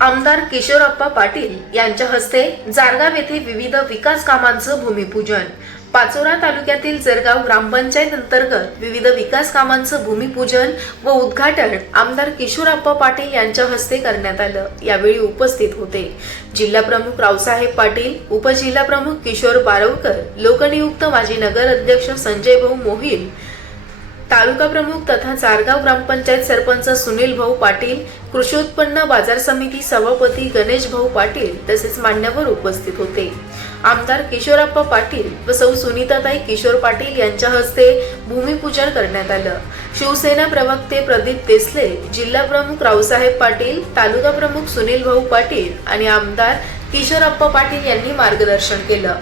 आमदार किशोरप्पा पाटील यांच्या हस्ते जारगाव येथे विविध विकास कामांचं भूमिपूजन. पाचोरा तालुक्यातील जरगाव ग्रामपंचायत अंतर्गत विविध विकास कामांचं भूमिपूजन व उद्घाटन आमदार किशोरप्पा पाटील यांच्या हस्ते करण्यात आलं. यावेळी उपस्थित होते. जिल्हा प्रमुख रावसाहेब पाटील उपजिल्हा प्रमुख किशोर बारवकर लोकनियुक्त माजी नगर अध्यक्ष संजय भाऊ मोहिल तालुका प्रमुख तथा चारगाव ग्रामपंचायत सरपंच सुनील भाऊ पाटील कृषी उत्पन्न बाजार समिती सभापती गणेश भाऊ पाटील तसेच मान्यवर उपस्थित होते. आमदार किशोरप्पा पाटील व सौ सुनीताताई किशोर पाटील यांच्या हस्ते भूमिपूजन करण्यात आलं. शिवसेना प्रवक्ते प्रदीप देसले जिल्हा प्रमुख रावसाहेब पाटील तालुका प्रमुख सुनील भाऊ पाटील आणि आमदार किशोरप्पा पाटील यांनी मार्गदर्शन केलं.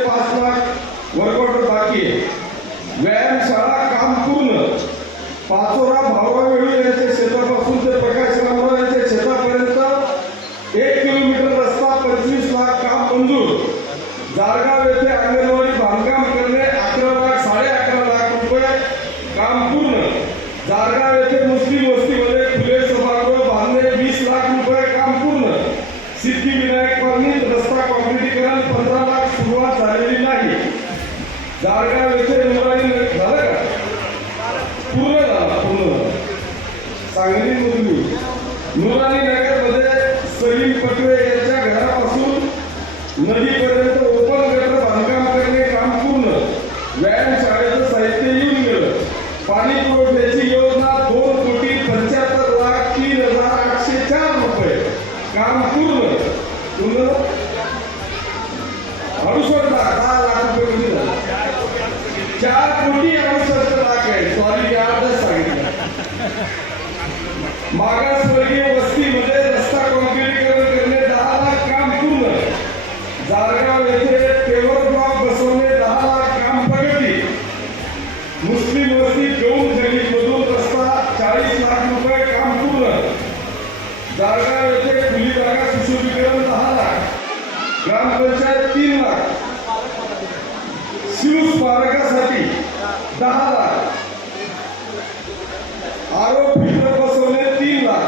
पाच लाख वर्कआउट बाकी आहे व्यायामशाळा काम पूर्ण पाचोरा भावा वेळू यांच्या शेतापासून ते प्रकाश रामराव यांच्या शेतापर्यंत एक किलोमीटर रस्ता पंचवीस लाख काम मंजूर जारगाव येथे अंगणवाडी बांधकाम करणे अकरा लाख साडे अकरा लाख रुपये काम पूर्ण जारगाव येथे मुस्लिम वस्तीमध्ये फुले सभागृह बांधणे वीस लाख रुपये काम पूर्ण. सिद्धिविनायक कॉलनी रस्ता कॉन्क्रिटीकरण पंधरा लाख सुरुवात झालेली नाही. जारगाव येथे नुरानी झालं का? पूर्ण झाला पूर्ण सांगली मुरली नुरानी नगरमध्ये चार कोटी आहे? सॉरी यार्डच सांगितलं. मागासवर्गीय वस्तीमध्ये रस्ता कॉन्क्रीटीकरण करणे दहा लाख काम पूर्ण. जारगाव येथे पेवर ब्लॉक बसवणे दहा लाख काम प्रगती. मुस्लिम वस्ती गौर मधून रस्ता चाळीस लाख रुपये काम पूर्ण. जारगाव येथे खुली जागा सुशोभीकरण दहा लाख. ग्रामपंचायत तीन लाख. शिवस्मारक दहा लाख. आरोप बसवले तीन लाख.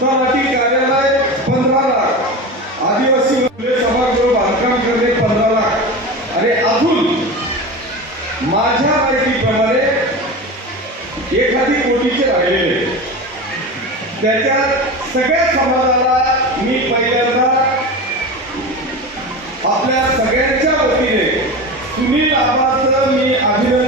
तलाठी कार्यालय पंधरा लाख. आदिवासी सभागृह बांधकाम करणे पंधरा लाख. आणि अजून माझ्या माहितीप्रमाणे एखादी कोटीचे राहिलेले. त्याच्यात सगळ्या समाजाला मी पहिल्यांदा आपल्या सगळ्यांच्या वतीने सुनील आबाचं मी अभिनंदन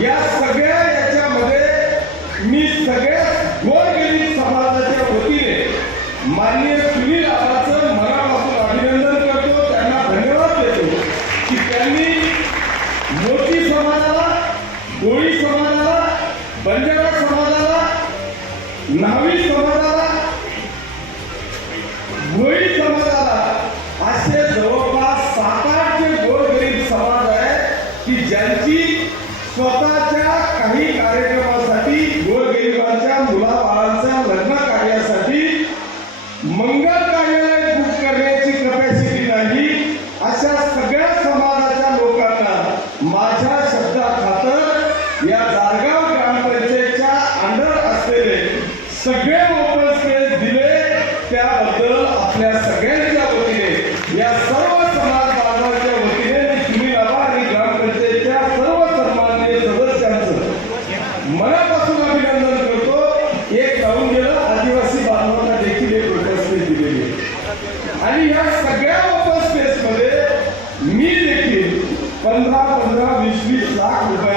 या सगळ्या याच्यामध्ये मी सगळ्या गोरगरीब समाजाच्या वतीने माननीय सुनील आबाचं मनापासून अभिनंदन करतो. त्यांना धन्यवाद देतो की त्यांनी मोठी समाजाला कोळी समाजाला बंजारा समाजाला नावी समाजाला स्वतःच्या काही कार्यक्रमासाठी गोरगरिबांच्या मुलाबाळांच्या लग्न कार्यासाठी मंगल कार्यालय बुक करण्याची कपॅसिटी नाही. अशा सगळ्या समाजाच्या लोकांना माझ्या शब्दा खातर या जारगाव ग्रामपंचायतच्या अंडर असलेले सगळे ओपन स्पेस दिले. त्याबद्दल आपल्या सगळ्यांच्या वतीने या सर्व मनापासून अभिनंदन करतो. एक जाऊन गेलं आदिवासी बांधवांना देखील एक ओपन दिलेली आणि या सगळ्या ओपन स्पेसमध्ये मी देखील पंधरा पंधरा वीस वीस लाख रुपये